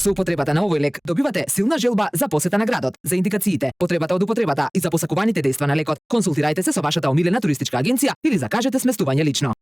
Со употребата на овој лек добивате силна желба за посета на градот. За индикациите, потребата од употребата и за посакуваните дејства на лекот, консултирајте се со вашата омилена туристичка агенција или закажете сместување лично.